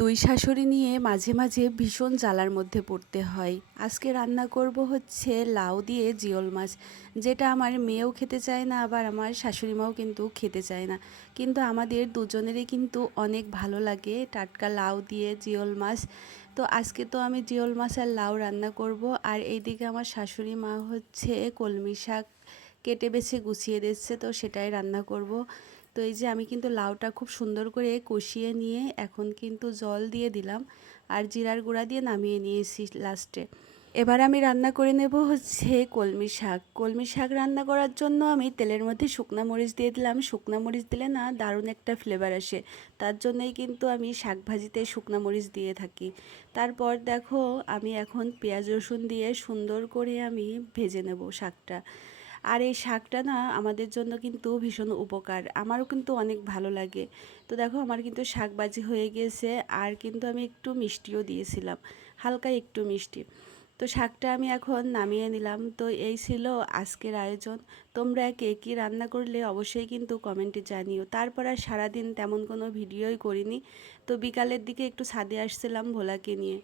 দুই শাশুড়ি নিয়ে মাঝে মাঝে ভীষণ জ্বালার মধ্যে পড়তে হয়। আজকে রান্না করব হচ্ছে লাউ দিয়ে জিওল মাছ, যেটা আমার মেয়েও খেতে চায় না, আবার আমার শাশুড়ি মাও কিন্তু খেতে চায় না। কিন্তু আমাদের দুজনেরই কিন্তু অনেক ভালো লাগে টাটকা লাউ দিয়ে জিওল মাছ। তো আজকে তো আমি জিওল মাছ আর লাউ রান্না করব, আর এইদিকে আমার শাশুড়ি মা হচ্ছে কলমি শাক কেটে বেছে গুছিয়ে দিচ্ছে, তো সেটাই রান্না করব। তো এই যে আমি কিন্তু লাউটা খুব সুন্দর করে কষিয়ে নিয়ে এখন কিন্তু জল দিয়ে দিলাম, আর জিরার গুঁড়া দিয়ে নামিয়ে নিয়েছি লাস্টে। এবার আমি রান্না করে নেব হচ্ছে কলমি শাক। কলমি শাক রান্না করার জন্য আমি তেলের মধ্যে শুকনা মরিচ দিয়ে দিলাম। শুকনা মরিচ দিলে না দারুণ একটা ফ্লেভার আসে, তার জন্যই কিন্তু আমি শাক ভাজিতে শুকনা মরিচ দিয়ে থাকি। তারপর দেখো আমি এখন পেঁয়াজ রসুন দিয়ে সুন্দর করে আমি ভেজে নেব শাকটা। আর এই শাকটা না আমাদের জন্য কিন্তু ভীষণ উপকার, আমারও কিন্তু অনেক ভালো লাগে। তো দেখো আমার কিন্তু শাক ভাজি হয়ে গিয়েছে, আর কিন্তু আমি একটু মিষ্টিও দিয়েছিলাম, হালকা একটু মিষ্টি। তো শাকটা আমি এখন নামিয়ে নিলাম। তো এই ছিল আজকের আয়োজন। তোমরা কে কী রান্না করলে অবশ্যই কিন্তু কমেন্টে জানিও। তারপর আর সারাদিন তেমন কোনো ভিডিওই করিনি। তো বিকালের দিকে একটু ছাদে আসছিলাম ভোলাকে নিয়ে।